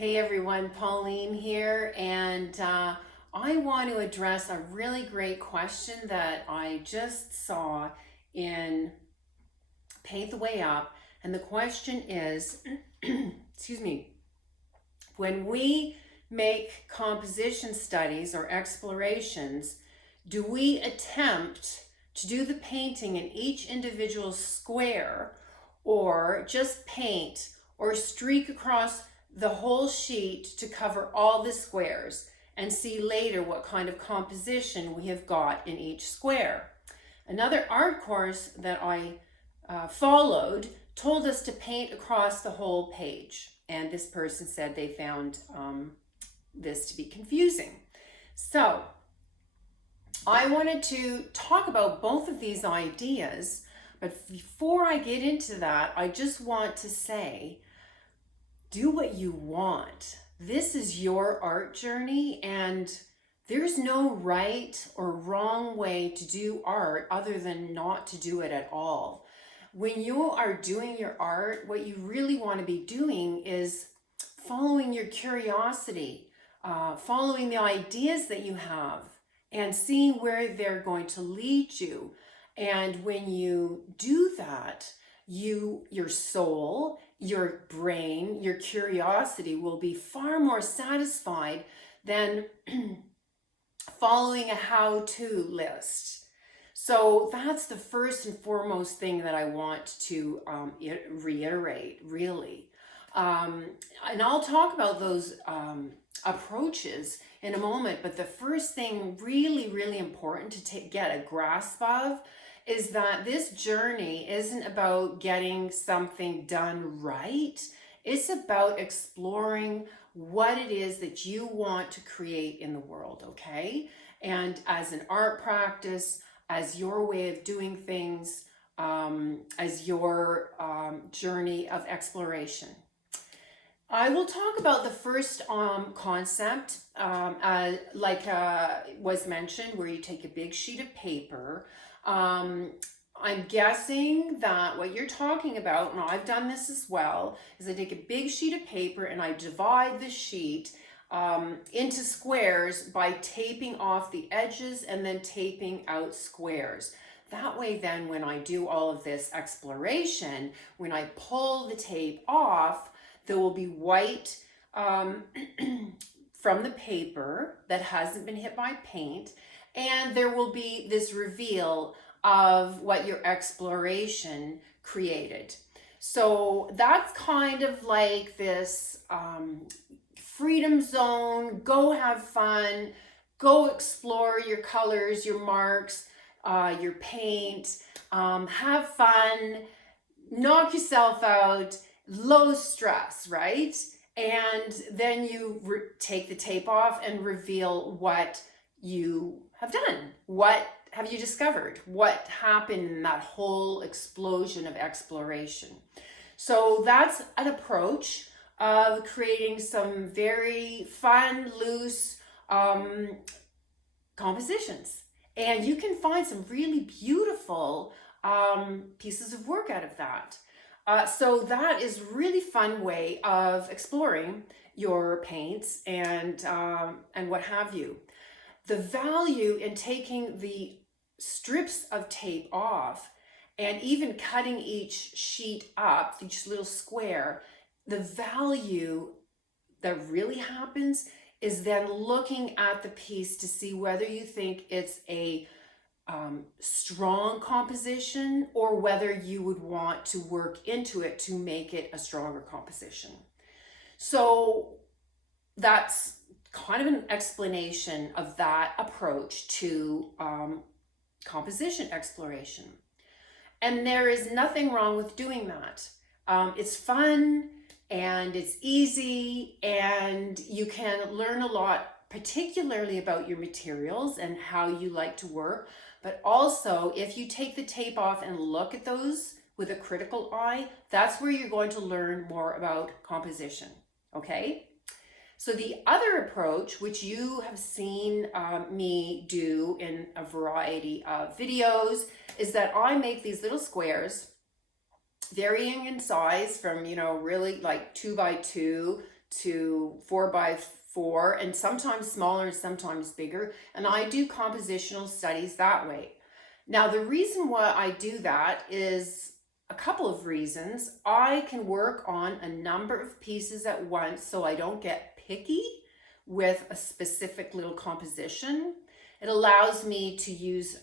Hey everyone, Pauline here, and I want to address a really great question that I just saw in Paint the Way Up. And the question is, excuse me, when we make composition studies or explorations, do we attempt to do the painting in each individual square or just paint or streak across the whole sheet to cover all the squares and see later what kind of composition we have got in each square? Another art course that I followed told us to paint across the whole page. And this person said they found this to be confusing. So I wanted to talk about both of these ideas, but before I get into that, I just want to say, do what you want. This is your art journey, and there's no right or wrong way to do art other than not to do it at all. When you are doing your art, what you really want to be doing is following your curiosity, following the ideas that you have, and seeing where they're going to lead you. And when you do that, your soul, your brain, your curiosity will be far more satisfied than following a how-to list. So that's the first and foremost thing that I want to reiterate, really. And I'll talk about those approaches in a moment, but the first thing really, really important to get a grasp of is that this journey isn't about getting something done right. It's about exploring what it is that you want to create in the world, okay? And as an art practice, as your way of doing things, as your journey of exploration. I will talk about the first concept, was mentioned, where you take a big sheet of paper. I'm guessing that what you're talking about, and I've done this as well, is I take a big sheet of paper and I divide the sheet into squares by taping off the edges and then taping out squares. That way then when I do all of this exploration, when I pull the tape off, there will be white from the paper that hasn't been hit by paint, and there will be this reveal of what your exploration created. So that's kind of like this freedom zone. Go have fun, go explore your colors, your marks, your paint, have fun, knock yourself out, low stress, right? And then you take the tape off and reveal what you have done. What have you discovered? What happened in that whole explosion of exploration? So that's an approach of creating some very fun, loose compositions. And you can find some really beautiful pieces of work out of that. So that is a really fun way of exploring your paints and what have you. The value in taking the strips of tape off and even cutting each sheet up, each little square, the value that really happens is then looking at the piece to see whether you think it's a strong composition or whether you would want to work into it to make it a stronger composition. So that's kind of an explanation of that approach to composition exploration. And there is nothing wrong with doing that. It's fun and it's easy, and you can learn a lot, particularly about your materials and how you like to work. But also, if you take the tape off and look at those with a critical eye, that's where you're going to learn more about composition, okay? So the other approach, which you have seen me do in a variety of videos, is that I make these little squares, varying in size from, really like 2 by 2 to 4x4, and sometimes smaller and sometimes bigger. And I do compositional studies that way. Now, the reason why I do that is a couple of reasons. I can work on a number of pieces at once so I don't get picky with a specific little composition. It allows me to use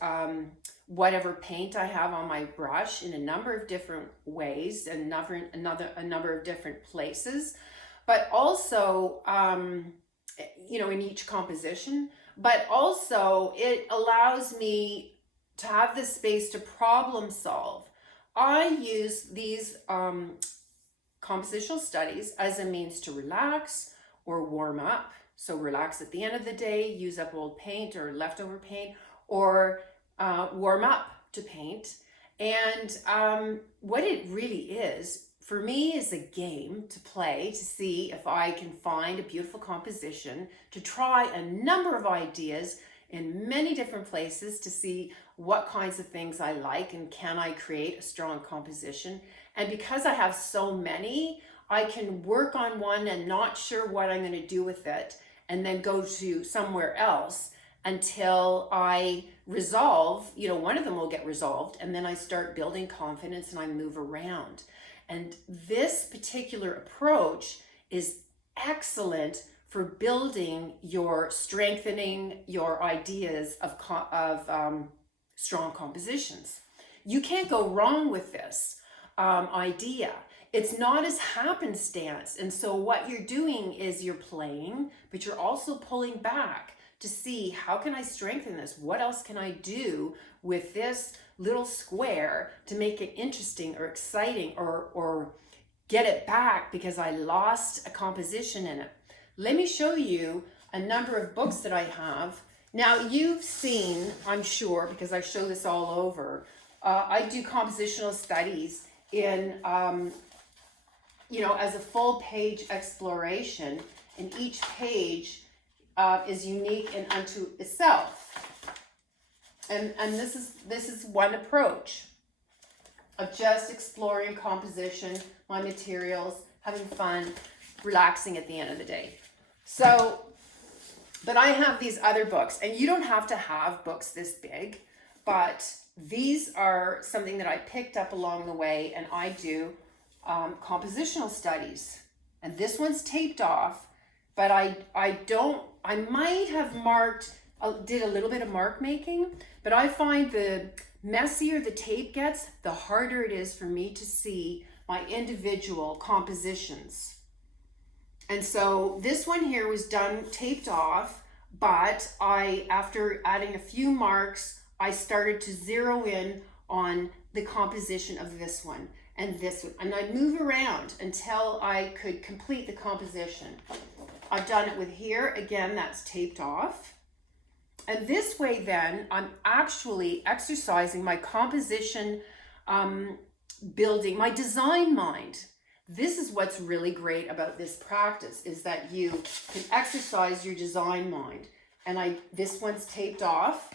whatever paint I have on my brush in a number of different ways and a number of different places, but also, in each composition, but also it allows me to have the space to problem solve. I use these compositional studies as a means to relax or warm up. So relax at the end of the day, use up old paint or leftover paint, or warm up to paint. And what it really is, for me, is a game to play to see if I can find a beautiful composition, to try a number of ideas in many different places to see what kinds of things I like and can I create a strong composition. And because I have so many, I can work on one and not sure what I'm going to do with it, and then go to somewhere else until I resolve, one of them will get resolved, and then I start building confidence and I move around. And this particular approach is excellent for building strengthening your ideas of strong compositions. You can't go wrong with this idea. It's not as happenstance. And so what you're doing is you're playing, but you're also pulling back to see, how can I strengthen this? What else can I do with this little square to make it interesting or exciting, or get it back because I lost a composition in it? Let me show you a number of books that I have. Now, you've seen, I'm sure, because I show this all over, I do compositional studies in as a full page exploration, and each page is unique and unto itself. And this is one approach of just exploring composition, my materials, having fun, relaxing at the end of the day. So, but I have these other books, and you don't have to have books this big, but these are something that I picked up along the way, and I do compositional studies. And this one's taped off, but I might have did a little bit of mark making, but I find the messier the tape gets, the harder it is for me to see my individual compositions. And so this one here was done taped off, but after adding a few marks, I started to zero in on the composition of this one and this one, and I'd move around until I could complete the composition. I've done it with here, again, that's taped off. And this way then, I'm actually exercising my composition building, my design mind. This is what's really great about this practice, is that you can exercise your design mind. And this one's taped off.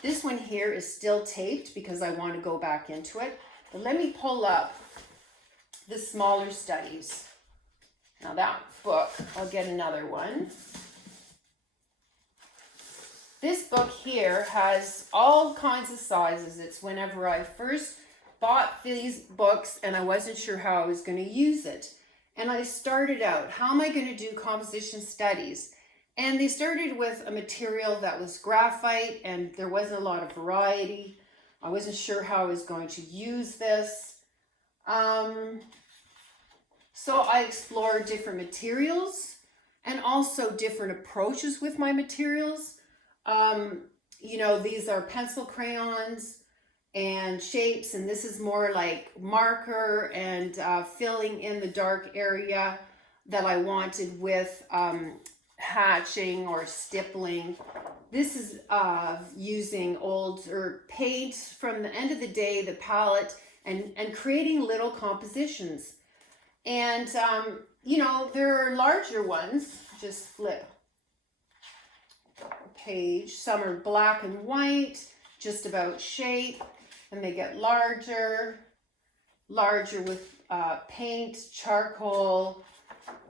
This one here is still taped because I want to go back into it. But let me pull up the smaller studies. Now that book, I'll get another one. This book here has all kinds of sizes. It's whenever I first bought these books and I wasn't sure how I was going to use it. And I started out, how am I going to do composition studies? And they started with a material that was graphite, and there wasn't a lot of variety. I wasn't sure how I was going to use this. So I explored different materials and also different approaches with my materials. These are pencil crayons and shapes, and this is more like marker and filling in the dark area that I wanted with hatching or stippling. This is using old paint from the end of the day, the palette, and creating little compositions. And there are larger ones. Just flip a page. Some are black and white, just about shape, and they get larger with paint, charcoal,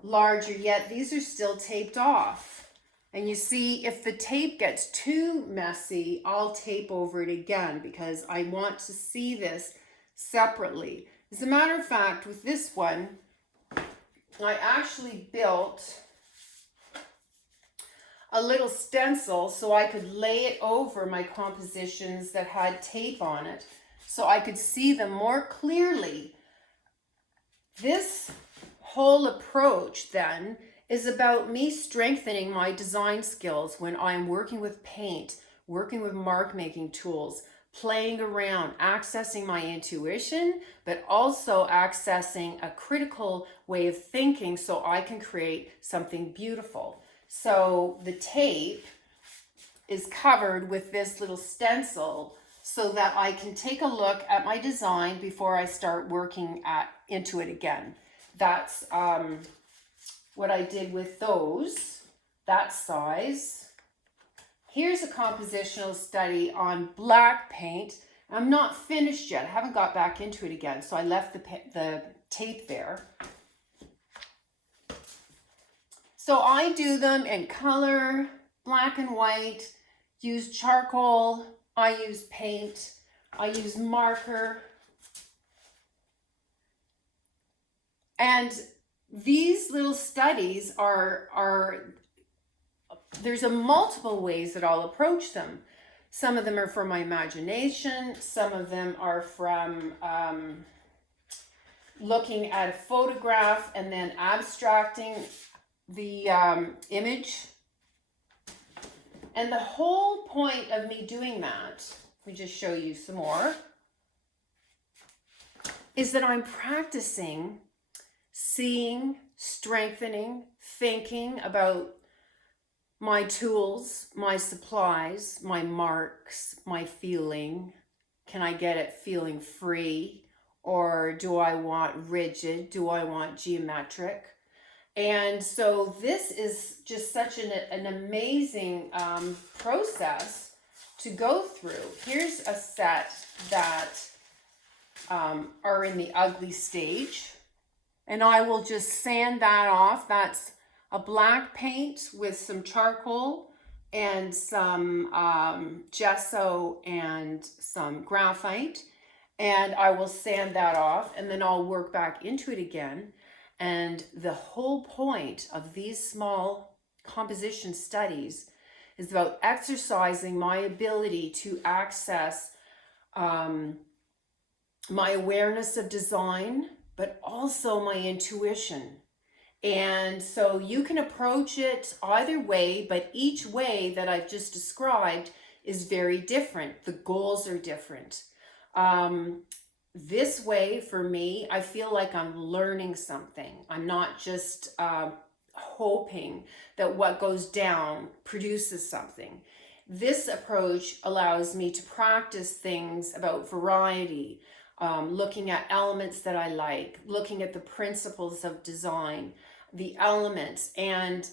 larger yet. These are still taped off. And you see, if the tape gets too messy, I'll tape over it again because I want to see this separately. As a matter of fact, with this one, I actually built a little stencil so I could lay it over my compositions that had tape on it so I could see them more clearly. This whole approach then is about me strengthening my design skills when I'm working with paint, working with mark making tools, playing around, accessing my intuition, but also accessing a critical way of thinking so I can create something beautiful. So the tape is covered with this little stencil so that I can take a look at my design before I start working into it again. That's what I did with those, that size. Here's a compositional study on black paint. I'm not finished yet. I haven't got back into it again, so I left the tape there. So I do them in color, black and white, use charcoal, I use paint, I use marker. And these little studies there's multiple ways that I'll approach them. Some of them are from my imagination. Some of them are from looking at a photograph and then abstracting the image. And the whole point of me doing that, let me just show you some more, is that I'm practicing seeing, strengthening, thinking about my tools, my supplies, my marks, my feeling. Can I get it feeling free? Or do I want rigid? Do I want geometric? And so this is just such an amazing process to go through. Here's a set that are in the ugly stage. And I will just sand that off. That's a black paint with some charcoal and some gesso and some graphite. And I will sand that off and then I'll work back into it again. And the whole point of these small composition studies is about exercising my ability to access my awareness of design, but also my intuition. And so you can approach it either way, but each way that I've just described is very different. The goals are different. This way, for me, I feel like I'm learning something. I'm not just hoping that what goes down produces something. This approach allows me to practice things about variety, looking at elements that I like, looking at the principles of design, the elements, and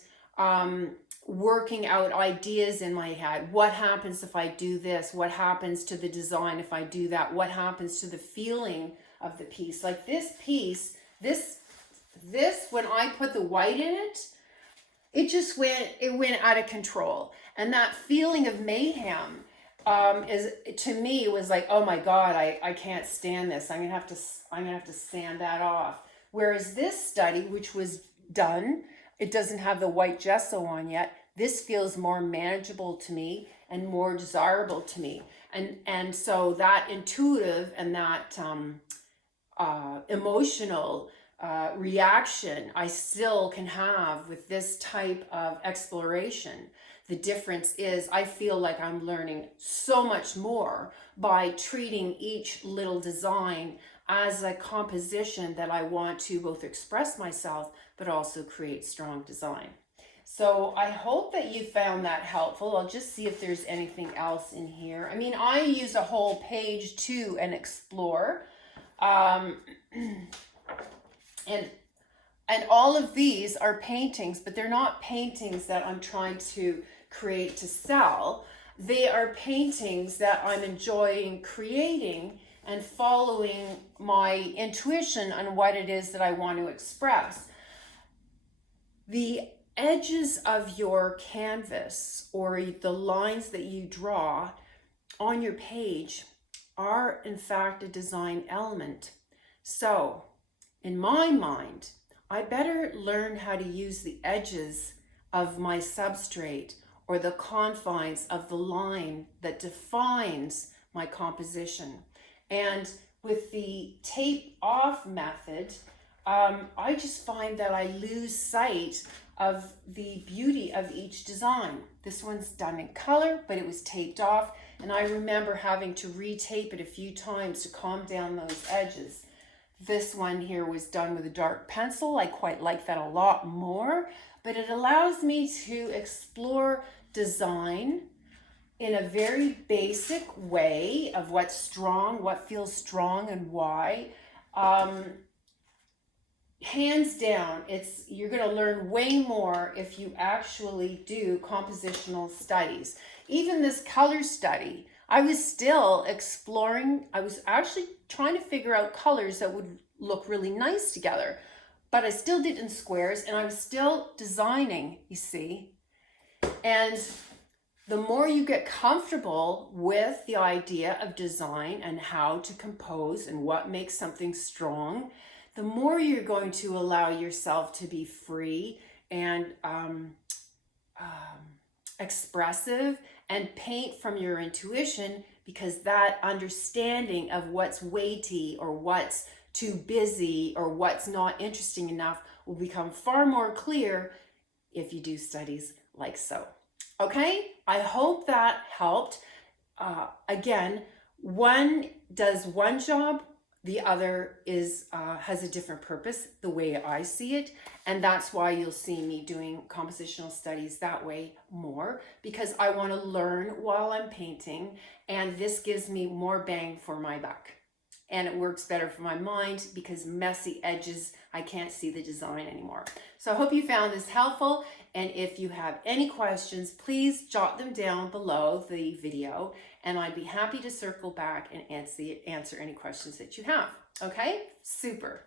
working out ideas in my head. What happens if I do this? What happens to the design if I do that? What happens to the feeling of the piece? Like this piece, this when I put the white in it, it went out of control. And that feeling of mayhem is, to me, it was like, oh my God, I can't stand this. I'm gonna have to sand that off. Whereas this study, which was done, it doesn't have the white gesso on yet. This feels more manageable to me and more desirable to me. And so that intuitive and that emotional reaction I still can have with this type of exploration. The difference is I feel like I'm learning so much more by treating each little design as a composition that I want to both express myself, but also create strong design. So I hope that you found that helpful. I'll just see if there's anything else in here. I mean, I use a whole page to and explore. And all of these are paintings, but they're not paintings that I'm trying to create to sell. They are paintings that I'm enjoying creating and following my intuition on what it is that I want to express. The edges of your canvas or the lines that you draw on your page are in fact a design element. So in my mind, I better learn how to use the edges of my substrate or the confines of the line that defines my composition. And with the tape off method, I just find that I lose sight of the beauty of each design. This one's done in color, but it was taped off, and I remember having to retape it a few times to calm down those edges. This one here was done with a dark pencil. I quite like that a lot more, but it allows me to explore design in a very basic way of what's strong, what feels strong, and why. Hands down, you're going to learn way more if you actually do compositional studies. Even this color study, I was still exploring. I was actually trying to figure out colors that would look really nice together, but I still did it in squares, and I was still designing, you see. And the more you get comfortable with the idea of design and how to compose and what makes something strong, the more you're going to allow yourself to be free and expressive and paint from your intuition, because that understanding of what's weighty or what's too busy or what's not interesting enough will become far more clear if you do studies like so. Okay, I hope that helped. Again, one does one job, the other has a different purpose, the way I see it. And that's why you'll see me doing compositional studies that way more, because I want to learn while I'm painting, and this gives me more bang for my buck. And it works better for my mind, because messy edges, I can't see the design anymore. So I hope you found this helpful. And if you have any questions, please jot them down below the video, and I'd be happy to circle back and answer any questions that you have. Okay? Super.